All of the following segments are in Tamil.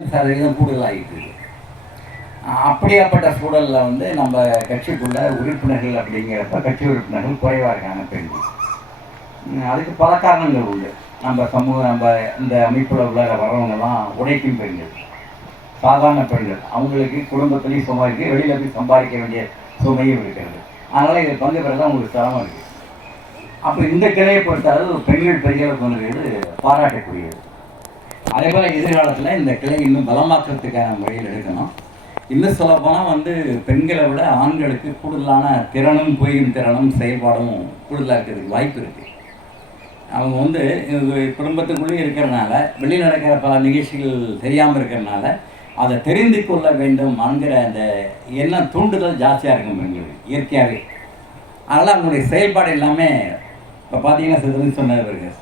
சதவீதம் கூடுதலாகிட்டு இருக்கு. அப்படியாப்பட்ட சூழலில் வந்து நம்ம கட்சிக்குள்ள உறுப்பினர்கள் அப்படிங்கிறப்ப கட்சி உறுப்பினர்கள் குறைவாக இருக்காங்க பெண்கள். அதுக்கு பல காரணங்கள் உண்டு. நம்ம இந்த அமைப்பில் உள்ள வரவங்கலாம் உழைக்கும் பெண்கள், சாதாரண பெண்கள், அவங்களுக்கு குடும்பத்துலேயும் சும்மா இருக்குது, வெளியில் போய் சம்பாதிக்க வேண்டிய சுமையும் இருக்கிறது. அதனால் இதை பங்கு பெறதான் உங்களுக்கு சிரமம் இருக்குது. அப்போ இந்த கிளையை பொறுத்தளவு பெண்கள் பெரிய கொண்டு பாராட்டக்கூடியது. அதே போல் எதிர்காலத்தில் இந்த கிளை இன்னும் பலமாக்கிறதுக்கான முறையில் எடுக்கணும். இன்னும் சொல்லப்போனால் வந்து பெண்களை விட ஆண்களுக்கு கூடுதலான திறனும் புரியும் திறனும் செயல்பாடும் கூடுதலாக இருக்கிறதுக்கு வாய்ப்பு இருக்குது. அவங்க வந்து குடும்பத்துக்குள்ளேயும் இருக்கிறனால, வெளியில் நடக்கிற பல நிகழ்ச்சிகள் தெரியாமல் இருக்கிறனால அதை தெரிந்து கொள்ள வேண்டும் என்கிற அந்த எண்ணம் தூண்டுதல் ஜாஸ்தியாக இருக்கும் பெண்களுக்கு இயற்கையாகவே. அதனால் அவங்களுடைய செயல்பாடு எல்லாமே இப்போ பார்த்தீங்கன்னா சிதறி சொன்னவர்கள்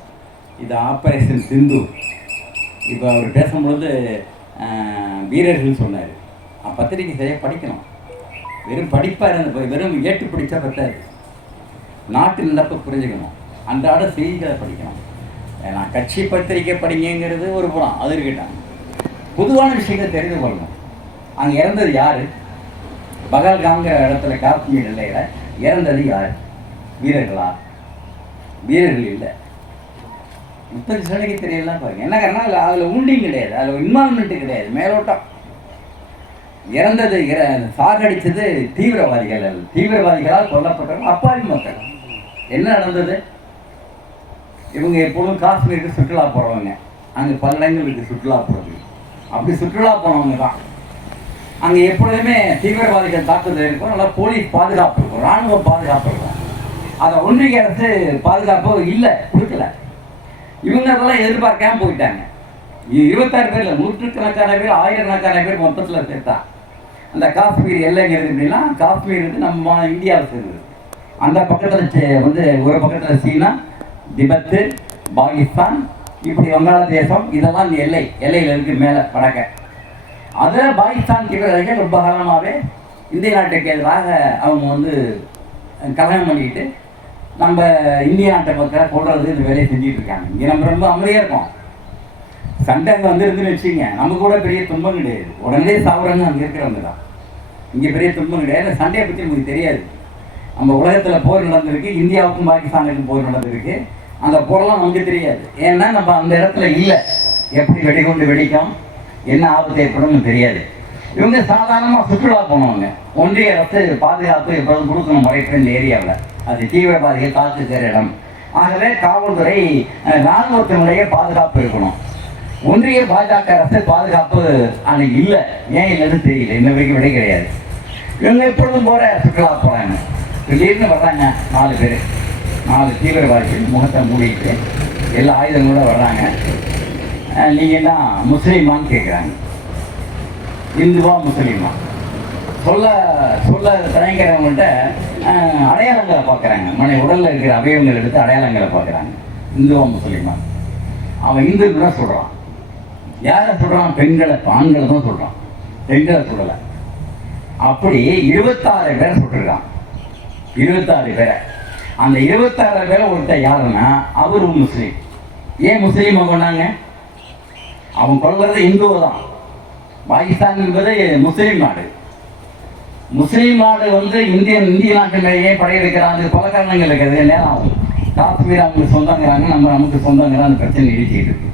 இது ஆப்ரேஷன் சிந்தூர். இப்போ அவர் பேசும்பொழுது வீரர்கள் சொன்னார். பத்திரிக்கை சரியாக படிக்கணும். வெறும் படிப்பாக இருந்த வெறும் ஏட்டு பிடிச்சா பத்தாது. நாட்டு நடப்பு புரிஞ்சுக்கணும். அன்றாட செய்திகளை படிக்கணும். நான் கட்சி பத்திரிக்கை படிங்கிறது ஒரு புறம், அது இருக்கட்டாங்க. பொதுவான விஷயங்களை தெரிந்து கொள்ளணும். அங்கே இறந்தது யார்? பகல்காம்ங்கிற இடத்துல காஷ்மீர் எல்லையில் இறந்தது யார்? வீரர்களா? வீரர்கள் இல்லை. 30 சதவீதம் தெரியலாம் பாருங்க. என்ன காரணம்? அதில் உண்டிங் கிடையாது, அதில் இன்வால்மெண்ட்டு கிடையாது, மேலோட்டம். இறந்தது சாகடித்தது தீவிரவாதிகள், தீவிரவாதிகளால் கொல்லப்பட்டவங்க அப்பாவி மக்கள். என்ன நடந்தது? இவங்க எப்போதும் காஷ்மீருக்கு சுற்றுலா போகிறவங்க, அங்கே பல இடங்களுக்கு சுற்றுலா போகிறது. அப்படி சுற்றுலா போனவங்க தான். அங்கே எப்பொழுதுமே தீவிரவாதிகள் தாக்குதல் இருக்கும், நல்லா போலீஸ் பாதுகாப்பு இருக்கும், இராணுவ பாதுகாப்பு இருக்கும். அதை ஒன்றிய அரசு பாதுகாப்பு இல்லை, கொடுக்கல. இவங்கெல்லாம் எதிர்பார்க்காம போயிட்டாங்க. 26 பேரில் நூற்றுக்கணக்கான பேர், ஆயிரக்கணக்கான பேர் மொத்தத்தில் சேர்த்தா. அந்த காஷ்மீர் எல்லைங்கிறது அப்படின்னா காஷ்மீர் வந்து நம்ம இந்தியாவில் சேர்ந்தது. அந்த பக்கத்தில் வந்து ஒரு பக்கத்தில் சீனா, திபெத்து, பாகிஸ்தான், இப்படி வங்காளதேசம், இதெல்லாம் இந்த எல்லையில் இருக்குது மேலே வடக்க. அதில் பாகிஸ்தான் தீவிரவாதிகள் ரொம்ப காலமாகவே இந்திய நாட்டுக்கு எதிராக அவங்க வந்து கலகம் பண்ணிக்கிட்டு நம்ம இந்திய நாட்டை மக்களை கொள்வது இந்த வேலையை செஞ்சுட்டு இருக்காங்க. இங்கே நம்ம ரொம்ப அமைதியாக இருக்கோம். சண்டை அங்கே வந்துருந்துன்னு வச்சுங்க, நமக்கு கூட பெரிய துன்பம் கிடையாது. உடனே சாப்பிட்றவங்க அங்கே இருக்கிறவங்க தான். இங்கே பெரிய துன்பம் கிடையாது. சண்டையை பற்றி நமக்கு தெரியாது. நம்ம உலகத்தில் போர் நடந்திருக்கு, இந்தியாவுக்கும் பாகிஸ்தானுக்கும் போர் நடந்திருக்கு. அந்த போரெல்லாம் நமக்கு தெரியாது. ஏன்னா நம்ம அந்த இடத்துல இல்லை. எப்படி வெடிகுண்டு வெடிக்கும், என்ன ஆபத்து ஏற்படும் தெரியாது. இவங்க சாதாரணமாக சுற்றுலா போனவங்க. ஒன்றிய அரசு பாதுகாப்பு எப்போதும் கொடுக்கணும் முறைக்கு இந்த ஏரியாவில். அது தீவிரவாதிகள் தாக்குகிற இடம். ஆகவே காவல்துறை, இராணுவத்தினுடைய பாதுகாப்பு இருக்கணும். ஒன்றிய பாஜக அரசு பாதுகாப்பு அன்னைக்கு இல்லை. ஏன் இல்லைன்னு தெரியல, இன்ன வரைக்கும் விடை கிடையாது. இவங்க எப்பொழுதும் போகிற சுற்றுலா போகிறாங்க. திடீர்னு வர்றாங்க 4 பேர், 4 தீவிரவாதிகள் முகத்தை மூடிட்டு எல்லா ஆயுதங்களோட வர்றாங்க. நீங்கள் தான் முஸ்லீமான்னு கேட்குறாங்க. இந்துவா முஸ்லீமா சொல்ல சொல்ல தயங்கிறவங்கள்ட்ட அடையாளங்களை பார்க்குறாங்க. உடலில் இருக்கிற அவயவங்கள் எடுத்து அடையாளங்களை பார்க்குறாங்க. இந்துவா முஸ்லீமா? அவன் இந்துன்னு தான் சொல்கிறான். யாரை சொல்கிறான்? பெண்களை, ஆண்களை தான் சொல்கிறான், பெண்களை சொல்லலை. அப்படி 26 பேரை சொல்லிருக்கான். 26 பேரை. அந்த 26 பேரை ஒருத்தர் யாருன்னா அவரு முஸ்லீம். ஏன் முஸ்லீம் கொண்டாங்க? அவன் கொள்வது இந்துவை தான். பாகிஸ்தான் என்பது முஸ்லீம் நாடு. முஸ்லீம் நாடு வந்து இந்திய நாட்டு மேலேயே படையெடுக்கிறாங்க. பல காரணங்கள் இருக்கிறது. நேரம் ஆகும். காஷ்மீர் அவங்களுக்கு சொந்தங்கிறாங்க, நமக்கு சொந்தங்கிற அந்த பிரச்சனை நீடிச்சிட்டு இருக்கு.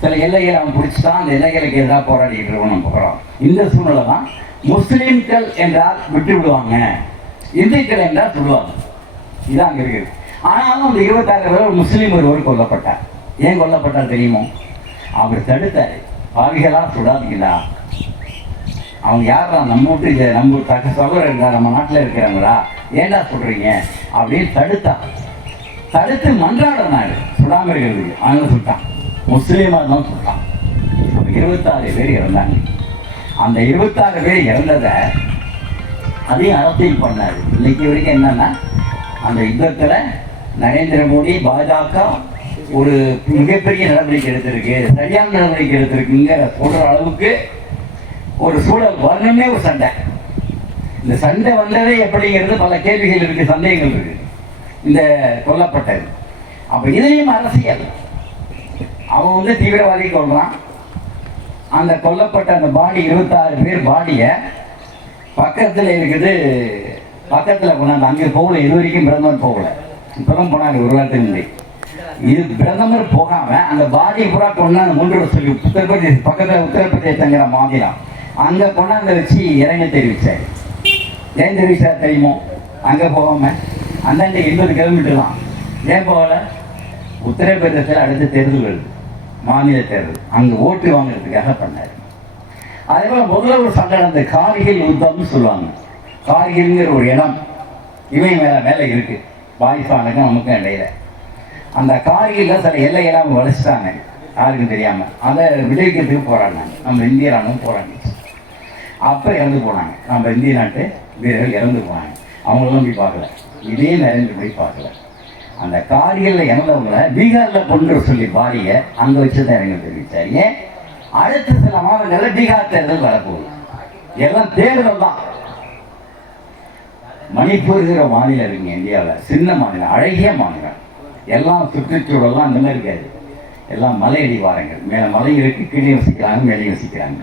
சில எல்லைகளை அவன் பிடிச்சிட்டான், அந்த எல்லைகளுக்கு எதிராக போராடிட்டு இருக்கோம் நம்ம போகிறோம். இந்த சூழ்நிலை தான் முஸ்லீம்கள் என்றால் விட்டு விடுவாங்க, இந்துக்கள் என்றால் சொல்லுவாங்க. இதான் அங்கே இருக்குது. ஆனாலும் அந்த 26 பேர் முஸ்லீம் ஒருவர் கொல்லப்பட்டார். ஏன் கொல்லப்பட்டார் தெரியுமோ? அவர் தடுத்தார். பாவிகளாக சுடாதீங்களா, அவங்க யாரா, நம்ம தக்க சகோதரர் இருந்தா, நம்ம நாட்டில் இருக்கிறாங்களா, ஏண்டா சொல்கிறீங்க அப்படின்னு தடுத்து மன்றாடினாரு சுடாமல் இருக்கிறதுக்கு. அவங்க சுட்டான், முஸ்லீமாக தான் சுட்டான். அந்த 26 பேர் இறந்தாங்க. அந்த 26 பேர் இறந்ததை அதையும் அரசியல் பண்ணார். இன்னைக்கு வரைக்கும் என்னன்னா, அந்த யுத்தத்தில் நரேந்திர மோடி பாஜக ஒரு மிகப்பெரிய நடவடிக்கை எடுத்திருக்கு, சரியான நடவடிக்கை எடுத்திருக்குங்கிற சொல்கிற அளவுக்கு ஒரு சூழல் வரணும்னே ஒரு சண்டை. இந்த சண்டை வந்ததே எப்படிங்கிறது பல கேள்விகள் இருக்குது, சந்தேகங்கள் இருக்குது. இந்த கொல்லப்பட்டது அப்போ இதுலேயும் அரசியல். அவன் வந்து தீவிரவாதி கொள்றான், அந்த கொல்லப்பட்ட அந்த பாடி 26 பேர் பாடியை பக்கத்தில் இருக்குது, பக்கத்தில் கொண்டாந்து அங்கே போகல, இது வரைக்கும் பிரதமர் போகல, இப்போதான் போனாங்க ஒரு வாரத்துக்கு முன்னாடி. இது பிரதமர் போகாம அந்த பாடி பூரா கொண்டாந்து முன்று சொல்லி உத்தரப்பிரதேச பக்கத்தில் உத்தரப்பிரதேசங்கிற மாநிலம் அங்கே கொண்டாந்து வச்சு இறங்க தெரிவிச்சார். ஏன் தெரிவிச்சார் தெரியுமோ? அங்கே போகாம அந்தாண்ட 80 கிலோமீட்டர் தான். ஏன் போகலை? உத்தரப்பிரதேசத்தில் அடுத்த தேர்தல் வருது, மாநில தேர்தல், அங்கே ஓட்டு வாங்குறதுக்காக பண்ணார். அதே போல் முதல்ல ஒரு சண்டை நடந்த கார்கில் யுத்தம்னு சொல்லுவாங்க. கார்கில்ங்கிற ஒரு இடம் இவன் மேலே இருக்குது, பாகிஸ்தானுக்கும் நமக்கும் இடையில. அந்த கார்கிலில் சில எல்லையெல்லாம் வளைச்சிட்டாங்க யாருக்கும் தெரியாமல். அதை விளைவிக்கிறதுக்கு போராடினாங்க, நம்ம இந்திய ராணுவம் போராடிச்சு. அப்போ இறந்து போனாங்க, நம்ம இந்திய நாட்டு வீரர்கள் இறந்து போனாங்க. அவங்களும் போய் பார்க்கல, இதே நரேந்திர போய் பார்க்கல. அந்த கார்கிலில் இறந்தவங்களை பீகாரில் கொண்டு சொல்லி பாடியை அங்கே வச்சு தான் இறங்க தெரிவித்தார். ஏன்? அடுத்த சில மாதங்களில் பீகார் தேர்தல் வரப்போகுது, எல்லாம் தேர்தல் தான். மணிப்பூருங்கிற மாநிலம் இருக்குங்க இந்தியாவில், சின்ன மாநிலம், அழகிய மாநிலம். எல்லாம் சுற்றுச்சூழலாம் இந்த மாதிரி இருக்காது, எல்லாம் மலையடி வாரங்கள். மேலே மலை இருக்கு, கீழே வசிக்கிறாங்க, மேலே வசிக்கிறாங்க.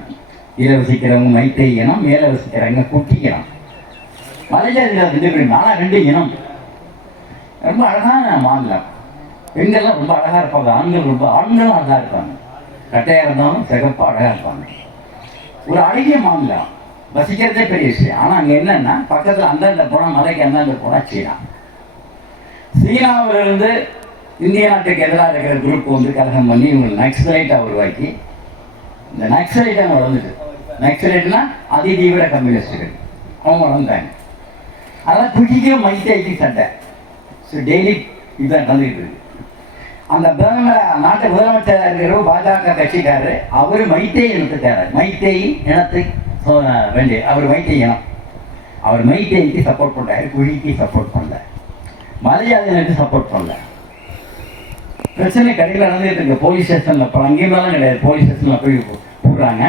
கீழே வசிக்கிறவங்க மைத்தை இனம், மேலே வசிக்கிறவங்க குட்டி இனம். மலைஜாதியில் 2 பேரும், ஆனால் 2 இனம். ரொம்ப அழகான மாநிலம். பெண்கள்லாம் ரொம்ப அழகாக இருப்பாங்க, ஆண்களும் அழகாக இருப்பாங்க. கட்டையாக இருந்தாலும் சிகப்பாக அழகாக இருப்பாங்க. ஒரு அழகிய மாநிலம், வசிக்கிறதே பெரிய விஷயம். ஆனால் அங்கே என்னென்னா பக்கத்தில் அந்தந்த போனால், மலைக்கு அந்தந்த போனால் சீனா. சீனாவிலிருந்து இந்திய நாட்டுக்கு எதிராக இருக்கிற குரூப் வந்து கலகம் பண்ணி இவங்க நக்சலைட்டாக உருவாக்கி, இந்த நக்சலைட்டாக வளர்ந்துட்டு, நக்சலைட்னா அதிதீவிர கம்யூனிஸ்டுகள் அவங்க வளர்ந்தாங்க. அதெல்லாம் குட்டிக்கே மைத்தைக்கு சண்டை. ஸோ டெய்லி இதுதான் நடந்துக்கிட்டு இருக்கு. அந்த நாட்டு முதலமைச்சராக இருக்கிற பாஜக கட்சிக்காரர், அவர் மைத்தே இனத்துக்காரர், மைத்தே இனத்தை வேண்டிய அவர் மைத்தே இனம். அவர் மைத்தேய்க்கு சப்போர்ட் பண்ணுறாரு, குழிக்கு சப்போர்ட் பண்ணல, மலையாளிகளுக்கு சப்போர்ட் பண்ணல. பிரச்சனை கடையில் நடந்துட்டு இருக்கு. போலீஸ் ஸ்டேஷனில் இப்போ அங்கேயும் கிடையாது, போலீஸ் ஸ்டேஷனில் போய் கூப்பிட்றாங்க.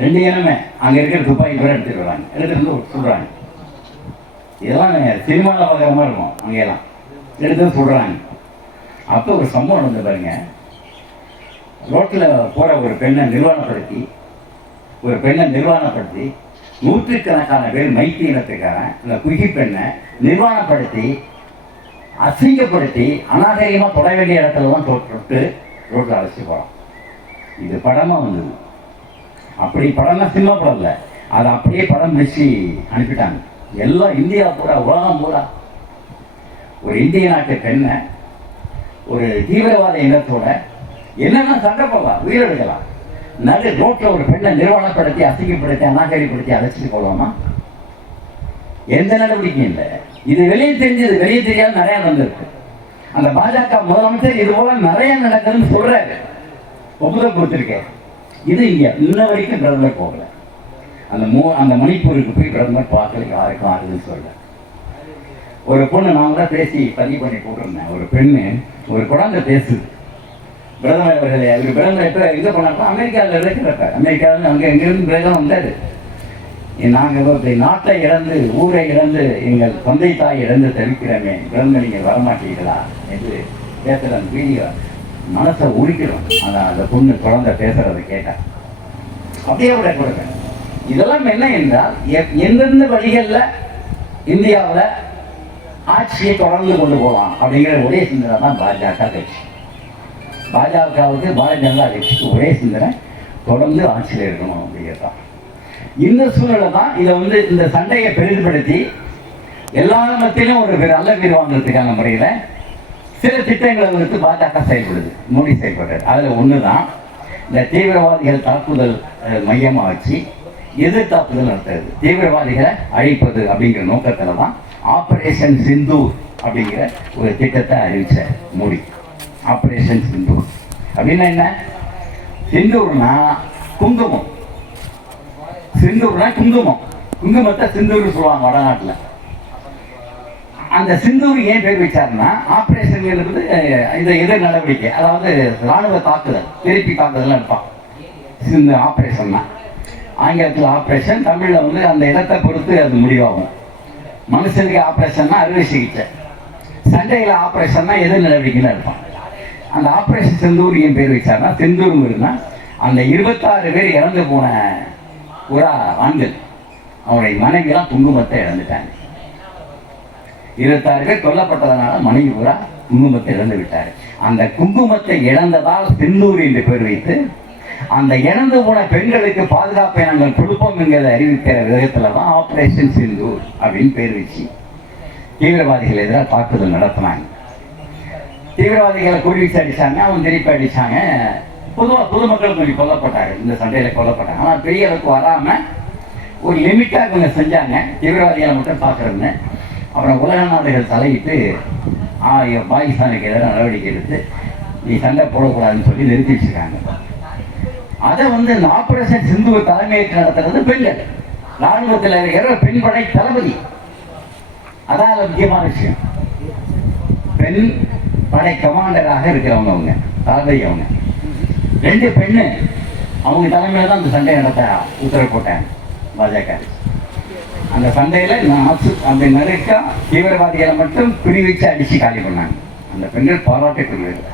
2 இனமே அங்கே இருக்கிற துப்பாக்கி கூட எடுத்துகிட்டு வராங்க, எடுத்துகிட்டு வந்து சொல்கிறாங்க. இதெல்லாம் சினிமாவில் பார்க்குற மாதிரி இருக்கும், அங்கேயெல்லாம் எடுத்து சொல்கிறாங்க. அப்போ ஒரு சம்பவம் நடந்து பாருங்க. ரோட்டில் போகிற ஒரு பெண்ணை நிர்வாணப்படுத்தி, நூற்றுக்கணக்கான பேர் மைத்தி இனத்துக்காரன் இந்த குகி பெண்ணை நிர்வாணப்படுத்தி, அசிங்கப்படுத்தி, அநாகரிகமாக தொட வேண்டிய இடத்துல தான் தொட்டு ரோட்டில் அழைச்சி போகிறோம். இது படமாக வந்தது. அப்படி படம்னா சினிமா படம் இல்லை, அதை அப்படியே படம் பிடிச்சி அனுப்பிட்டாங்க. எல்லாம் இந்தியா பூரா, உலகம் பூரா ஒரு இந்திய நாட்டு பெண்ணை ஒரு தீவிரவாத இனத்தோட என்னென்ன சண்டை போடலாம், உயிரிழக்கலாம். நடு ரோட்டில் ஒரு பெண்ணை நிர்வாணப்படுத்தி, அசிங்கப்படுத்தி, அநாகரிப்படுத்தி அழைச்சிட்டு போகலாமா? எந்த நடவடிக்கையும் இல்லை. இது வெளியே தெரிஞ்சது, வெளியே தெரியாத நிறையா நடந்திருக்கு. அந்த பாஜக முதலமைச்சர் இது போல நிறைய நடக்குதுன்னு சொல்றாரு, ஒப்புதல் கொடுத்துருக்கேன். இது இங்கே இன்ன வரைக்கும் பிரதமர் போகல. அந்த மணிப்பூருக்கு போய் பிரதமர் பார்க்கல, யாருக்கும் ஆறுதுன்னு சொல்ல. ஒரு பொண்ணு நான் கூட பேசி பதிவு பண்ணி போட்டிருந்தேன். ஒரு பெண்ணு, ஒரு குழந்தை பேசுது, பிரதமர் அவர்களே, அவர் பிரதமர் எப்போ எங்கே போனாலும் அமெரிக்காவில் இருக்கிறப்ப, அமெரிக்காவில் அங்கே எங்கேருந்து பிரதமர் வந்தார். நாங்கள் நாட்டை இழந்து, ஊரை இழந்து, எங்கள் தந்தை தாய் இழந்து தவிக்கிறோமே, பிரதமர் நீங்கள் வரமாட்டீங்களா என்று பேசுகிற அந்த வீடியோ மனசை உரிக்கிறோம். அதான் அந்த பொண்ணு குழந்தை பேசுகிறத கேட்டேன். அப்படியே விட கொடுங்க. இதெல்லாம் என்ன என்றால், எந்தெந்த வழிகளில் இந்தியாவில் ஆட்சியை தொடர்ந்து கொண்டு போகலாம் அப்படிங்கிற ஒரே சிந்தனை தான் பாஜக கட்சி. பாஜகவுக்கு, பாரதிய ஜனதா கட்சிக்கு ஒரே சிந்தனை, தொடர்ந்து ஆட்சியில் இருக்கணும் அப்படிங்கிறதான். இந்த சூழலை தான் இதை இந்த சண்டையை பெரிதுபடுத்தி எல்லா மத்தியிலும் ஒரு நல்ல பேர் வாங்குறதுக்கான முறையில் சில திட்டங்களை வந்து பாஜக செயல்படுது, மோடி செயல்படுறாரு. அதில் ஒன்று தான் இந்த தீவிரவாதிகள் தாக்குதல் மையமாக வச்சு எதிர் தாக்குதல் நடத்துறது, தீவிரவாதிகளை அழிப்பது அப்படிங்கிற நோக்கத்தில் தான் ஆபரேஷன் சிந்தூர் அப்படிங்கிற ஒரு திட்டத்தை அறிவிச்சார் மோடி. ஆபரேஷன் சிந்தூர் அப்படின்னா என்ன? சிந்தூர்னா குங்குமம், சிந்தூர்னா குங்குமம், குங்குமத்தை சிந்தூர் சொல்லுவாங்க வடநாட்டில். அந்த சிந்தூர் ஏன் பேர் வச்சாருன்னா, ஆபரேஷன் இந்த எதிர் நடவடிக்கை, அதாவது ராணுவ தாக்குதல், திருப்பி தாக்குதல் இருப்பான். இந்த ஆபரேஷன்னா ஆங்கிலத்தில் ஆபரேஷன், தமிழில் அந்த இடத்தை பொறுத்து அது முடிவாகும். மனுஷனுக்கு ஆபரேஷன்னா அறுவை சிகிச்சை, சண்டையில் ஆபரேஷன்னா எதிர் நடவடிக்கைன்னு இருப்பான். அந்த ஆபரேஷன் சிந்தூர் ஏன் பேர் வச்சாருன்னா, சிந்தூருங்கிறதுனா அந்த 26 பேர் இறந்து போன புறா ஆண்கள் அவருடைய மனைவியெல்லாம் குங்குமத்தை இழந்துட்டாங்க. 26 பேர் கொல்லப்பட்டதனால மனைவி புறா குங்குமத்தை இழந்து விட்டார். அந்த குங்குமத்தை இழந்ததால் சிந்தூர் என்று பேர் வைத்து அந்த இறந்து போன பெண்களுக்கு பாதுகாப்பை நாங்கள் கொடுப்போம் என்கிறத அறிவிக்கிற விதத்துல தான் ஆபரேஷன் சிந்தூர் அப்படின்னு பேர் வச்சு தீவிரவாதிகள் எதிராக தாக்குதல் நடத்தினாங்க. தீவிரவாதிகளை குறிவீச்சு அடிச்சாங்க, அவங்க திருப்பி அடிச்சாங்க. பொதுவாக பொதுமக்கள் கொஞ்சம் கொல்லப்பட்டாங்க, இந்த சண்டையில கொல்லப்பட்டாங்க. ஆனால் பெரிய அளவுக்கு வராம ஒரு லிமிட்டாக இவங்க செஞ்சாங்க, தீவிரவாதிகளை மட்டும் பார்க்கறதுன்னு. அப்புறம் உலக நாடுகள் தலையிட்டு பாகிஸ்தானுக்கு எதிராக நடவடிக்கை எடுத்து நீ சண்டை போடக்கூடாதுன்னு சொல்லி நிறுத்தி வச்சிருக்காங்க. அதை இந்த ஆபரேஷன் சிந்தூர் தலைமையேற்று நடத்துறது பெண்கள். ராணுவத்தில் இருக்கிற பெண் படை தளபதி. அதான் முக்கியமான விஷயம். பெண் படை கமாண்டராக இருக்கிறவங்க, அவங்க தளபதி. அவங்க 2 பெண்ணு அவங்க தலைமையில தான் அந்த சண்டை நடத்த உத்தரவு போட்டாங்க பாஜக. அந்த சண்டையில அந்த நெருக்கா தீவிரவாதிகளை மட்டும் பிரிவிச்சு அடிச்சு காலி பண்ணாங்க. அந்த பெண்கள் பாராட்டுக்குரியவர்கள்.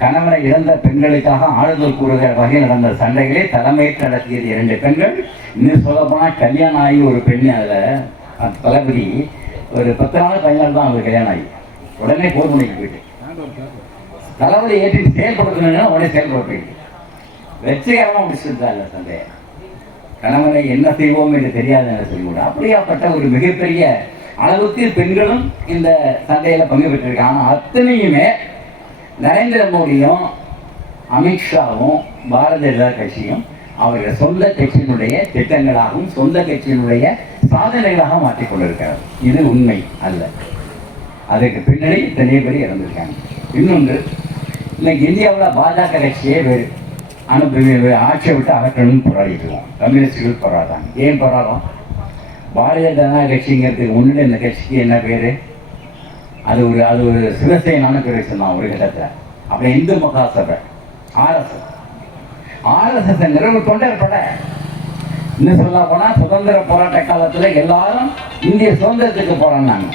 கணவனை இழந்த பெண்களுக்காக ஆறுதல் கூறுகிற வகையில் நடந்த சண்டைகளே தலைமையேற்று நடத்தியது 2 பெண்கள். இன்னும் சொல்ல போனா கல்யாணம் ஆகி ஒரு பெண், அதில் தளபதி ஒரு 10 நாள் 15 நாள் தான் அவருக்கு கல்யாணம் ஆகி உடனே போர் பண்ணிக்கு போயிட்டு தளபதி ஏற்றி செயல்படுத்தணும்னா உடனே செயல்பட போயிட்டு வெற்றிகரமாக முடிச்சிருந்தாங்க சண்டையை. கணவனை என்ன செய்வோம் என்று தெரியாது என சொல்லிவிட அப்படியாப்பட்ட ஒரு மிகப்பெரிய அளவுக்கு பெண்களும் இந்த சண்டையில பங்கு பெற்றிருக்காங்க. அத்தனையுமே நரேந்திர மோடியும் அமித்ஷாவும் பாரதிய ஜனதா கட்சியும் அவர்கள் சொந்த கட்சியினுடைய திட்டங்களாகவும் சொந்த கட்சியினுடைய சாதனைகளாக மாற்றிக் கொண்டிருக்கிறார். இது உண்மை அல்ல. அதுக்கு பின்னாடி இத்தனை பேர் இறந்திருக்காங்க. இன்னொன்று, இன்னைக்கு இந்தியாவில் பாஜக கட்சியே வேறு ஆட்சியை விட்டு அகற்றணும்னு போராடிட்டு இருக்கோம். கம்யூனிஸ்டுகள் போராடுறாங்க. ஏன் போராடுறோம்? பாரதிய ஜனதா கட்சிங்கிறதுக்கு முன்னாடி இந்த கட்சிக்கு என்ன பேர்? அது ஒரு சிவசேனான பேர் வச்சிருந்தான் ஒரு கட்டத்தில். அப்புறம் இந்து மகாசபை, ஆர்எஸ்எஸ்ங்கிற ஒரு தொண்டர் படை. இன்னும் சொல்ல போனா சுதந்திர போராட்ட காலத்துல எல்லாரும் இந்திய சுதந்திரத்துக்கு போராடினாங்க.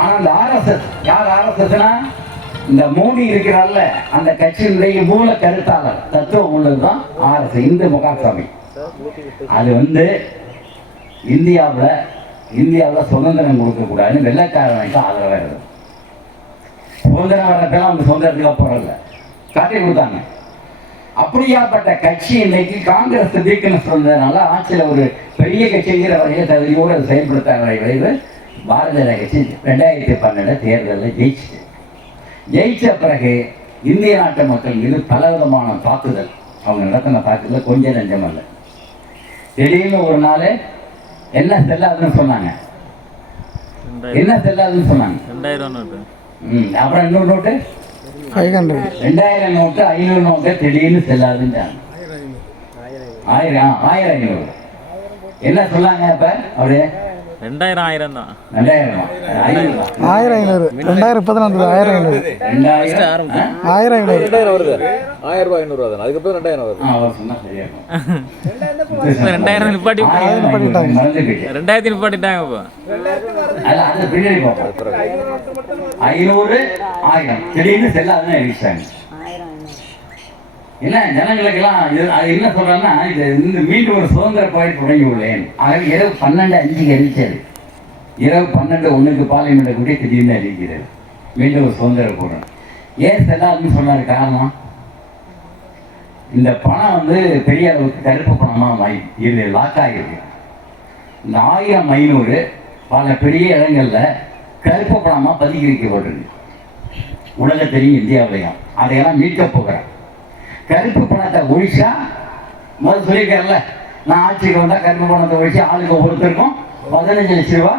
ஆனா இந்த ஆர்எஸ்எஸ், யார் ஆர்எஸ்எஸ்னா இந்த மோடி இருக்கிறார்ல, அந்த கட்சியினுடைய மூல கருத்தாளர் தத்துவம் உள்ளதுதான் ஆர்எஸ்எஸ், இந்து மகாசபை. அது இந்தியாவில் சுதந்திரம் கொடுக்கக்கூடாதுன்னு வெள்ளைக்காரனுக்கு ஆதரவாக இருந்தது. சுதந்திரம் வரப்பெல்லாம் அவங்க சுதந்திரத்துக்காக போறல காட்டி கொடுத்தாங்க. அப்படியாப்பட்ட கட்சி இன்னைக்கு காங்கிரஸ் வீக்னஸ் வந்ததுனால ஆட்சியில் ஒரு பெரிய கட்சிங்கிற வகையில் தகுதியோடு அதை செயல்படுத்த விளைவு பாரதிய ஜனதா கட்சி 2012 தேர்தலில் ஜெயிச்ச பிறகு இந்திய நாட்டு மக்கள் மீது பலவிதமான தாக்குதல் அவங்க நடத்தின தாக்குதல் கொஞ்சம் நஞ்சம் அல்ல. திடீர்னு ஒரு நாள் என்ன செல்லாதுன்னு சொன்னாங்க. என்ன செல்லாதுன்னு சொன்னாங்க? 2000 நோட்டு. அப்புறம் இன்னொரு நோட்டு 2000 நோட்டு, 500 நோட்டு திடீர்னு செல்லாதுன்றாங்க. 1500 என்ன சொன்னாங்க? அப்ப அவரு 2000 தான். 1500 2014 1500 வருது. 1000 ரூபாய் 500 தான். அதுக்கப்புறம் 2000 வருது. சொன்னா சரியா 2000 நிப்பாட்டிட்டாங்க. 2000 நிப்பாட்டிட்டாங்க. இப்போ அது பின்னாடி பார்ப்போம். 500 1000 திடீர்னு செல்லாதுன்னு அறிவிச்சாங்க. என்ன ஜனங்களுக்கெல்லாம் அது என்ன சொல்றேன்னா, இது மீண்டும் ஒரு சுதந்திர போய் தொடங்கி உள்ளேன். ஆகவே இரவு 12:05 அறிவிச்சது. இரவு 12:01 பார்லிமெண்ட்டை கூட்டி திடீர்னு அறிவிக்கிறது மீண்டும் ஒரு சுதந்திர போடுறோம். ஏன் செல்லாதுன்னு சொன்னாரு? காரணம், இந்த பணம் பெரிய அளவுக்கு கருப்பு பணமாக இது லாக் ஆகிருக்கு. இந்த 1000 500 பல பெரிய இடங்கள்ல கருப்பு பணமாக பதுக்கி வைக்கப்பட்டிருக்கு. உலகத்திலையும் இந்தியாவிலையும் அதையெல்லாம் மீட்க போகிறேன். கருப்பு பணத்தை ஒழிச்சா, முதல் சொல்லியிருக்கேன்ல, நான் ஆட்சிக்கு வந்தால் கருப்பு பணத்தை ஒழிச்சு ஆளுக்கு ஒவ்வொருத்தருக்கும் 15 லட்சம் ரூபா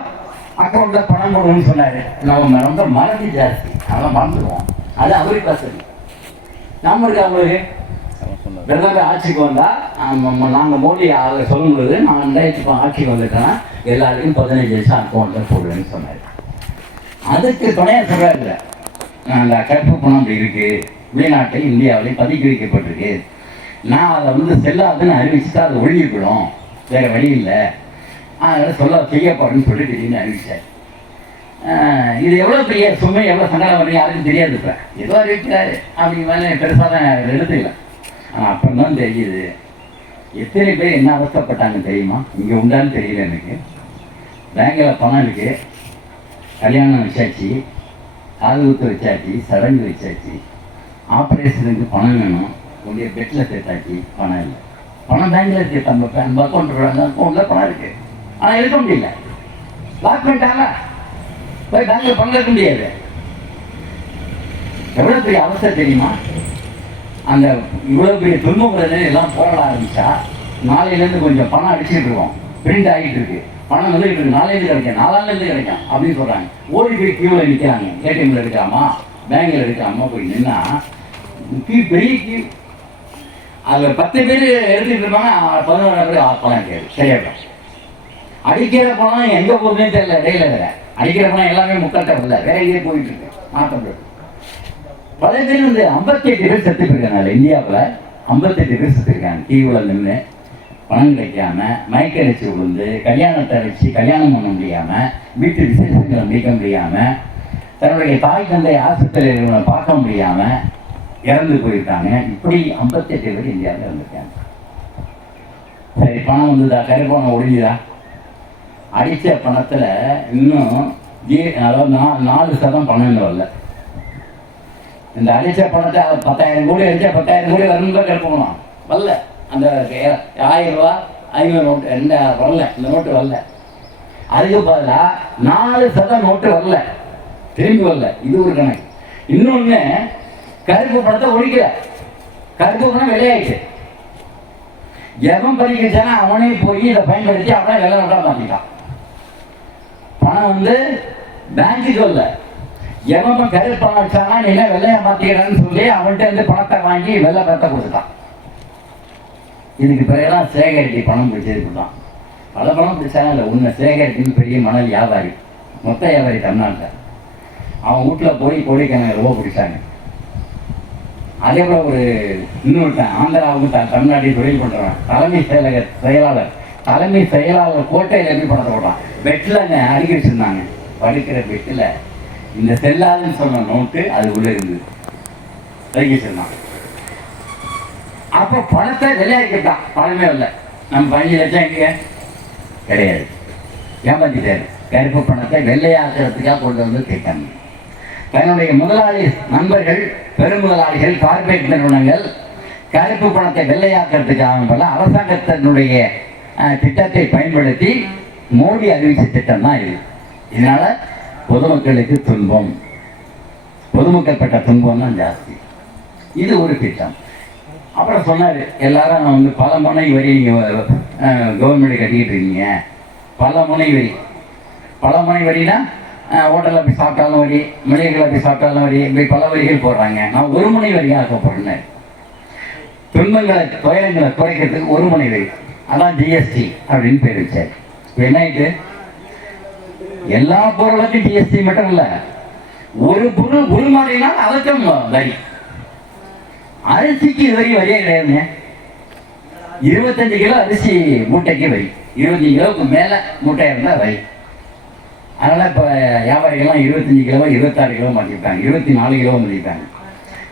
அக்கௌண்ட்ல பணம் போடுவோம்னு சொன்னாரு. நம்ம ரொம்ப மறதி ஜாஸ்தி, அதெல்லாம் மறந்துடுவோம். அது அவருக்கு வசதி. நம்மளுக்கு அவங்களுக்கு பிரதமர் ஆட்சிக்கு வந்தா நாங்கள் மோடி சொல்லும் பொழுது நான் 2000 ஆட்சிக்கு வந்துட்டேன்னா எல்லாருக்கும் 15 லட்சம் அக்கௌண்ட்ல போடுவேன்னு சொன்னாரு. அதுக்கு துணையாக சொல்றாரு, அந்த கருப்பு பணம் அப்படி இருக்கு, வெளிநாட்டில் இந்தியாவிலையும் பதுக்கி வைக்கப்பட்டிருக்கு, நான் அதை செல்லாதுன்னு அறிவிச்சுட்டா அதை ஒழிஞ்சிக்கணும், வேற வழி இல்லை, அதனால் செய்யப்படுன்னு சொல்லி திடீர்னு அறிவிச்சார். இது எவ்வளோ பெரிய சுமை, எவ்வளோ சங்கடம் பண்ணி யாருக்கும் தெரியாது. இப்போ ஏதோ அறிவிக்கிறாரு அப்படிங்கிற பெருசாக தான் எடுத்துக்கல. அப்புறம் தான் தெரியுது எத்தனை பேர் என்ன அவஸ்தைப்பட்டாங்க தெரியுமா. இங்கே உண்டான்னு தெரியல எனக்கு. பேங்கில் பணம் இருக்குது, கல்யாணம் வச்சாச்சு, காது ஊற்ற வச்சாச்சு, சடங்கு வச்சாச்சு, ஆப்ரேஷனுக்கு பணம் வேணும், உடைய பெட்டில் சேர்த்தாச்சு, பணம் இல்லை. பணம் பேங்கில் இருக்குது, நம்ம அக்கௌண்ட்டில் பணம் இருக்குது, ஆனால் எடுக்க முடியல. லாக் பண்ணிட்டாங்க, போய் பேங்கில் பணம் எடுக்க முடியாது. எவ்வளோ பெரிய அவஸ்தை தெரியுமா. அந்த இவ்வளோ பெரிய துன்பங்களை எல்லாம் போராட ஆரம்பித்தா நாளையிலேருந்து கொஞ்சம் பணம் அடிச்சுட்டு இருக்கோம், பிரிண்ட் ஆகிட்டு இருக்கு, பணம் வந்து இருக்கு, நாளையிலேருந்து கிடைக்கும், நாலாலேருந்து கிடைக்கும் அப்படின்னு சொல்கிறாங்க. ஓடி போய் கியூவில் நிற்கிறாங்க. ஏடிஎம்மில் எடுக்காமா, பேங்கில் எடுக்காமல் போய் நின்னா பெரிய கியூ. அதில் 10 பேர் எடுத்துகிட்டு இருப்பாங்க, 11 பேர் பணம் இருக்காது. சரியாக அடிக்கிற பணம் எங்கே போகுதுன்னே தெரியல. இடையில வேற அடிக்கிற பணம் எல்லாமே முக்கட்ட இல்லை, வேற இதே போயிட்டு இருக்கு, மாற்றம். பல பேர் வந்து 58 பேர் செத்து போயிருக்காங்க. இந்தியாவில் 58 பேர் செத்துருக்காங்க. டிவியில் நின்று பணம் கிடைக்காம, மயக்கடிச்சு விழுந்து, கல்யாணத்தை வச்சு கல்யாணம் பண்ண முடியாமல், வீட்டு விசேஷங்களை முடிக்க முடியாமல், தன்னுடைய தாய் தந்தை ஆஸ்பத்திரிகளை பார்க்க முடியாமல் இறந்து போயிருக்காங்க. இப்படி 58 பேர் இந்தியாவில் இருந்திருக்காங்க. சரி, பணம் வந்துதா, கருப்பணம் ஒழிஞ்சுதா. அடித்த பணத்தில் இன்னும் அதாவது 4% பணம் வரல. இந்த அடித்த பணத்தை 10,000 கோடி அடித்தா 10,000 கோடி வரணும் தான் கருப்பணும் வரல. அந்த 1000 ரூபா 500 நோட்டு 2 வரல, இந்த நோட்டு வரல. அதுக்கு பதிலாக 4% நோட்டு வரல, திரும்பி வரல. இது ஒரு கணக்கு. இன்னொன்று, கருப்பு பணத்தை ஒழிக்கல. கருப்பு பணம் விலையாயிடுச்சு. எவன் பறிக்கிச்சானா அவனே போய் இதை பயன்படுத்தி அவனே வெள்ளை நோட்டா மாற்றிட்டான். பணம் வந்து பேங்க்கு சொல்ல, எவன் கருப்பு பணம் வச்சானா நீ என்ன வெள்ளையா மாற்றிக்கிறான்னு சொல்லி அவன்கிட்ட இருந்து பணத்தை வாங்கி வெள்ளை பணத்தை கொடுத்துட்டான். இதுக்கு பிறகுதான் சேகரிட்டி பணம் பிடிச்சதுக்கு தான். பல பணம் பிடிச்சாங்க இல்லை, உன்னை சேகரிட்டின்னு பெரிய மணல் வியாபாரி, மொத்த வியாபாரி தமிழ்நாட்டில். அவன் வீட்டில் போய் கோடிக்கணக்கில் ரூபா பிடிச்சாங்க. அதே போல் ஒரு இன்னொருத்தன் ஆந்திராவுக்கு தமிழ்நாட்டில் தொழில் பண்ணுறான். தலைமை செயலாளர் கோட்டையில் எப்படி பணத்தை போடுறான். பெட்டில் அடுக்கி வச்சுருந்தாங்க. படுக்கிற பெட்டில் இந்த செல்லாதுன்னு சொன்ன நோட்டு அது உள்ளே இருந்தது, அடுக்கி வச்சுருந்தான். அப்போ பணத்தை விலையாக்கிட்டான். பணமே இல்லை. நம்ம 15 லட்சம் எங்கே கிடையாது, ஏமாத்திட்டாரு. கருப்பு பணத்தை வெள்ளையாக்குறதுக்காக கொண்டு வந்து கேட்காங்க. தன்னுடைய முதலாளி நண்பர்கள், பெருமுதலாளிகள், கார்பரேட் நிறுவனங்கள் கருப்பு பணத்தை வெள்ளையாக்குறதுக்காக போல அரசாங்கத்தினுடைய திட்டத்தை பயன்படுத்தி மோடி அறிவித்த திட்டம் தான் இது. இதனால பொதுமக்களுக்கு துன்பம், பொதுமக்கள் பட்ட துன்பம் தான் ஜாஸ்தி. இது ஒரு திட்டம். அப்புறம் சொன்னார், எல்லாரும் வந்து பல முனை வரி நீங்கள் கவர்மெண்ட் கட்டிக்கிட்டு இருக்கீங்க. பல முனை வரி. பல முனை வரினா ஹோட்டலில் போய் சாப்பிட்டாலும் வரி, மளிகைகளில் போய் சாப்பிட்டாலும் வரி, இப்படி பல வரிகள் போடுறாங்க. நான் ஒரு முனை வரியாக ஆக்கப்படுறேன். துன்பங்களை துயரங்களை குறைக்கிறதுக்கு ஒரு முனை வரி, அதான் ஜிஎஸ்டி அப்படின்னு பேர் வச்சார். என்ன ஆயிட்டு, எல்லா பொருளுக்கும் ஜிஎஸ்டி மட்டும் இல்லை, ஒரு பொருள் உருமாறினால் அதுக்கும் வரி. அரிசிக்கு வரி வரியே கிடையாதுங்க. 25 கிலோ அரிசி மூட்டைக்கு வரி, 25 கிலோவுக்கு மேலே மூட்டை இருந்தால் வரி. அதனால் இப்போ வியாபாரிகள்லாம் 25 கிலோ 26 கிலோ மாற்றிருக்காங்க, 24 கிலோ மாற்றிருக்காங்க.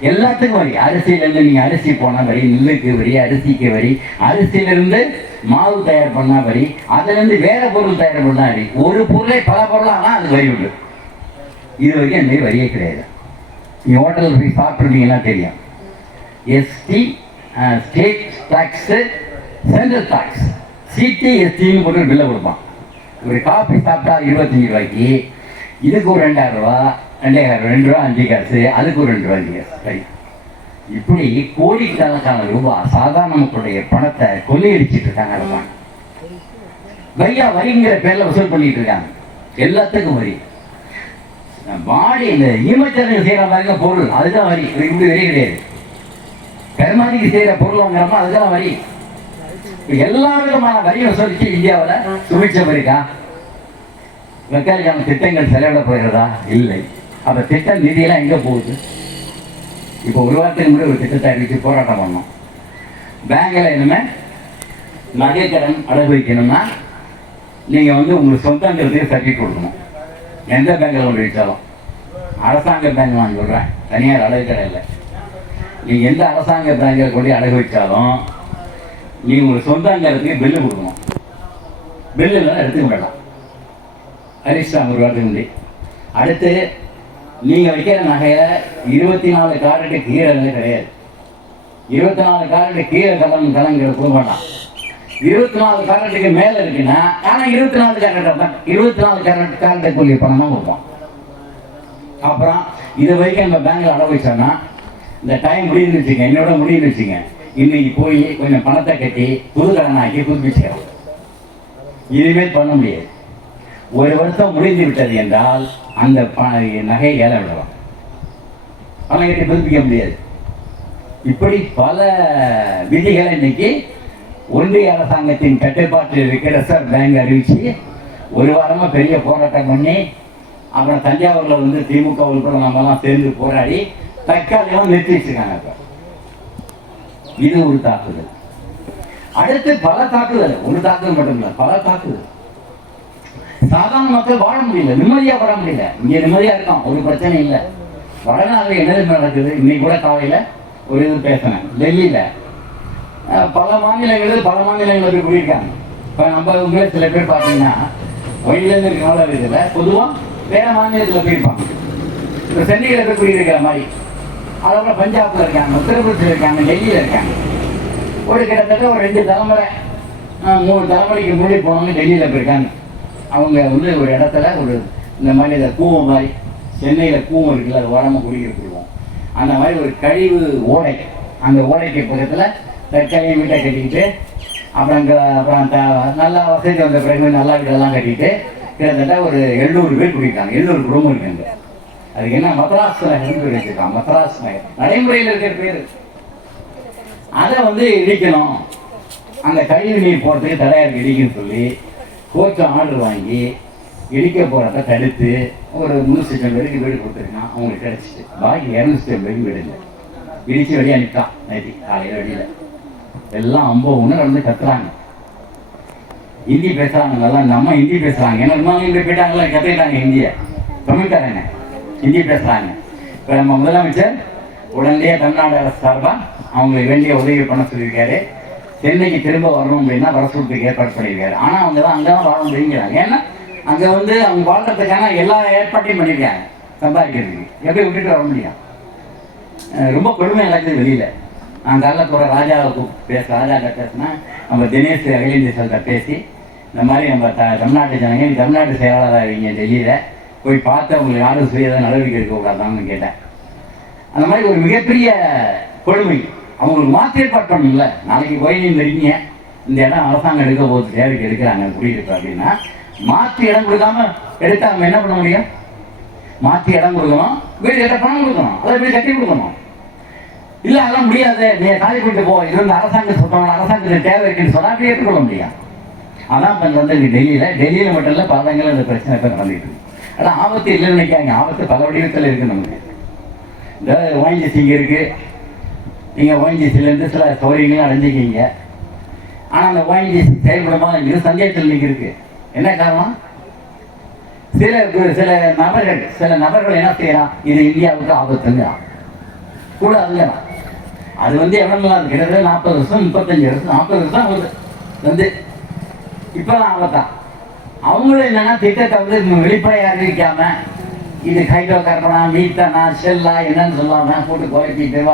எல்லாத்துக்கும் வரி. அரிசியிலேருந்து நீங்கள் அரிசி போனால் வரி, நெல்லுக்கு வரி, அரிசிக்கு வரி, அரிசியிலேருந்து மாவு தயார் பண்ணால் வரி, அதுலேருந்து வேறு பொருள் தயார் பண்ணால் வரி. ஒரு பொருளை பல பொருளானால் அது வரி உண்டு. இது வரைக்கும் அந்த மாதிரி வரியே கிடையாது. நீங்கள் ஹோட்டலில் போய் சாப்பிட்ருந்தீங்கன்னா தெரியும். ST state tax, central tax, CT எஸ்டின்னு போட்டு பில்லை கொடுப்பான். ஒரு காஃபி சாப்பிட்டா 25 ரூபாய்க்கு, இதுக்கு ஒரு 2000 ரூபா, 2 ரூபா 5 காசு, அதுக்கு ஒரு 2 ரூபா 5 காசு. ரைட். இப்படி கோடிக்கணக்கான ரூபாய் சாதாரண மக்களுடைய பணத்தை கொள்ளையடிச்சிட்டு இருக்காங்க. அரசாங்கம் வரியா வரிங்கிற பேரில் வசூல் பண்ணிட்டு இருக்காங்க. எல்லாத்துக்கும் வரி. பாடி இந்த ஈமச்சரங்க செய்கிற மாதிரி பொருள் அதுதான் வரி. இப்படி வரி கிடையாது. கருமாதிக்கு செய்கிற பொருள் வாங்குறப்ப அதுதான் வரி. எல்லா விதமான வரி வசூலிச்சு இந்தியாவில் சுமிச்சம் இருக்கா? வெக்காலிக்கான திட்டங்கள் செலவிட போகிறதா? இல்லை. அப்போ திட்ட நிதியெல்லாம் எங்கே போகுது? இப்போ ஒரு வாரத்துக்கு முன்னாடி ஒரு திட்டத்தை அறிவித்து போராட்டம் பண்ணோம். பேங்கில் இனிமேல் நகை கடன் அடகு வைக்கணும்னா நீங்கள் வந்து உங்களுக்கு சொந்தங்கிறதுக்கு சர்டிஃபிகேட் கொடுக்கணும். எந்த பேங்கில் கொண்டு வச்சாலும். அரசாங்க பேங்க் நான் சொல்கிறேன், தனியார் அடகு கடை இல்லை. நீங்கள் எந்த அரசாங்க பேங்கில் கொண்டு அடகு வச்சாலும் நீங்கள் உங்கள் சொந்தங்கிறதுக்கு பில்லு கொடுக்கணும். பில்லு இல்லைன்னா எடுத்துக்க வேண்டாம். அரிஸ்டாம் ஒரு வாரத்துக்கு முன்னாடி. அடுத்து நீங்கள் வைக்கிற நகையை 24 காரட்டு கீழே கிடையாது. 24 காரட்டு கீழே கலங்கிற கொடுக்க வேண்டாம். 24 காரட்டுக்கு மேலே இருக்குன்னா ஆனால் 24 காரட்டை தான் 24 காரட்டுக்குரிய பணம் தான் கொடுப்போம். அப்புறம் இது வரைக்கும் நம்ம பேங்கில் அடகு வச்சோன்னா இந்த டைம் முடியுதுன்னு வச்சுங்க, என்னோட முடியுதுன்னு வச்சுங்க, இன்னைக்கு போய் கொஞ்சம் பணத்தை கட்டி புது கடனாக்கி புதுப்பிச்சுக்கலாம். இனிமேல் பண்ண முடியாது. ஒரு வருஷம் முடிந்து விட்டது என்றால் அந்த நகையை ஏல விடலாம், பணம் கட்டி புதுப்பிக்க முடியாது. இப்படி பல விதிகளை இன்னைக்கு ஒன்றிய அரசாங்கத்தின் கட்டுப்பாட்டில் இருக்கிற ரிசர்வ் பேங்க் அறிவிச்சு ஒரு வாரமாக பெரிய போராட்டம் பண்ணி அப்புறம் தஞ்சாவூரில் வந்து திமுக உள்பட நம்மலாம் சேர்ந்து போராடி தற்காலிகமாக நிறுத்தி வச்சிருக்காங்க. இப்போ இது ஒரு தாக்குதல். அடுத்து பல தாக்குதல், ஒரு தாக்குதல் மட்டும் இல்லை, பல தாக்குதல். சாதாரண மக்கள் வாழ முடியல, நிம்மதியாக வாழ முடியல. இங்கே நிம்மதியாக இருக்கோம், ஒரு பிரச்சனை இல்லை. வடநாட்டில் என்னது நடக்குது? இன்னைக்கு கூட காலையில் ஒரு இது பேசினேன். டெல்லியில் பல மாநிலங்களில் போய் குடியிருக்காங்க. இப்போ நம்ம ஊரில் சில பேர் பார்த்தீங்கன்னா வயலேருந்து இருக்க இதில் பொதுவாக வேற மாநிலத்தில் போயிருப்பாங்க. இப்போ சென்னையில் போய் குடியிருக்கிற மாதிரி, அதோட பஞ்சாபில் இருக்காங்க, உத்தரப்பிரதேசில் இருக்காங்க, டெல்லியில் இருக்காங்க. ஒரு கிட்டத்தட்ட ஒரு 2 தலைமுறை 3 தலைமுறைக்கு முன்னாடி போனவங்க டெல்லியில் போயிருக்காங்க. அவங்க வந்து ஒரு இடத்துல ஒரு இந்த மாதிரி இந்த கூவம் மாதிரி, சென்னையில் கூவம் இருக்குல்ல, அது ஓரமாக குடியிருக்கிறோம். அந்த மாதிரி ஒரு கழிவு ஓடை, அந்த ஓடைக்கு பக்கத்தில் தற்காலிக வீட்டை கட்டிக்கிட்டு அப்புறம் நல்லா வசதி வந்த பிறகு நல்லா வீடெல்லாம் கட்டிட்டு கிட்டத்தட்ட ஒரு 700 பேர் குடியிருக்காங்க. 700 குடும்பம் இருக்காங்க. அதுக்கு என்ன மத்ராஸ் நகர்னு பேர் வச்சிருக்காங்க. மத்ராஸ் நகர் நடைமுறையில் இருக்கிற பேர். அதை வந்து இடிக்கணும், அந்த கழிவு நீர் போகிறதுக்கு தடையாக இடிக்குன்னு சொல்லி கோர்ட்டு ஆர்டர் வாங்கி இடிக்க போகிறத தடுத்து ஒரு 300 பேருக்கு வீடு கொடுத்துருக்கான். அவங்களுக்கு கிடச்சிட்டு பாக்கி 200 பேருக்கு வீடு இல்லை. இடித்து வெளியே அனுப்பிட்டான் நைட்டி காலையில் வெளியில். எல்லாம் 50 வந்து கத்துறாங்க, ஹிந்தி பேசுகிறாங்க. நல்லா நம்ம ஹிந்தி பேசுகிறாங்க. ஏன்னா இங்கே போயிட்டாங்களா, கற்றுக்கிட்டாங்க ஹிந்தியை. தமிழ்காரங்க ஹிந்தி பேசுகிறாங்க. இப்போ நம்ம முதலமைச்சர் உடனடியாக தமிழ்நாடு அரசு சார்பாக அவங்களுக்கு வேண்டிய உதவி பண்ண சொல்லியிருக்காரு. சென்னைக்கு திரும்ப வரணும் அப்படின்னா வர சொல்றதுக்கு ஏற்பாடு பண்ணியிருக்காரு. ஆனால் அவங்க தான் அங்கே தான் வாழ முடியுங்கிறாங்க. ஏன்னா அங்கே வந்து அவங்க வாழ்றதுக்கான எல்லா ஏற்பாட்டையும் பண்ணியிருக்காங்க சம்பாதிக்கிறதுக்கு. எப்படி விட்டுட்டு வர முடியும்? ரொம்ப கொடுமை நடக்குது வெளியில். நான் காலையில் போகிற ராஜாவுக்கு ராஜாட்ட பேசினா நம்ம தினேஷ் அகில இந்திய சொல்கிட்ட பேசி இந்த மாதிரி நம்ம தமிழ்நாட்டு ஜனங்க தமிழ்நாட்டு செயலாளராக இருக்கீங்க, டெல்லியில் போய் பார்த்து அவங்களுக்கு யாரும் சுய நடவடிக்கை எடுக்கக்கூடாதான்னு கேட்டேன். அந்த மாதிரி ஒரு மிகப்பெரிய கொடுமை. அவங்களுக்கு மாற்றி ஏற்பாடு பண்ணணும்ல. நாளைக்கு போய் நீங்கள் இருக்கீங்க, இந்த இடம் அரசாங்கம் எடுக்க போது தேவைக்கு எடுக்கிறாங்க குடியிருப்பு அப்படின்னா மாற்றி இடம் கொடுக்காம எடுத்து அவங்க என்ன பண்ண முடியும்? மாற்றி இடம் கொடுக்கணும், வீடு கட்ட பணம் கொடுக்கணும், அதை வீடு கட்டி கொடுக்கணும். இல்லை அதெல்லாம் முடியாது, நீங்கள் காலி பண்ணிட்டு போ, இது வந்து அரசாங்கம் சொல்லுவாங்க, அரசாங்கத்துக்கு தேவை இருக்குன்னு சொன்னால் அப்படி ஏற்றுக்கொள்ள முடியும். அதான் இப்போ வந்து டெல்லியில் மட்டும் இல்லை, பல இடங்களில் இந்த பிரச்சனை இப்போ நடந்துட்டு இருக்கு. ஆனால் ஆபத்து இல்லைன்னு நினைக்காங்க. ஆபத்து பல வடிவத்தில் இருக்குது. நமக்கு இந்த ஓஎன்ஜிசி இங்கே இருக்குது. நீங்கள் ஓஎன்ஜிசிலேருந்து சில சௌகரியங்களும் அடைஞ்சிக்கிங்க. ஆனால் அந்த ஓஎன்ஜிசி செயல்படுமா இது சந்தேகத்தில் இன்னைக்கு இருக்குது. என்ன காரணம்? சில நபர்கள் என்ன செய்யலாம், இது இந்தியாவுக்கு ஆபத்துங்க கூடாதுங்க. அது வந்து எவ்வளோ கிட்டத்தட்ட 40 வருஷம் 35 வருஷம் 40 வருஷம் வந்து இப்போ ஆபத்தான். அவங்களும் என்னன்னா திட்டத்தை வந்து வெளிப்படையாக அறிவிக்காம இது ஹைட்ரோ கார்பனா மீத்தனா ஷெல்லா என்னன்னு சொல்லாம போட்டு குறைச்சிட்டு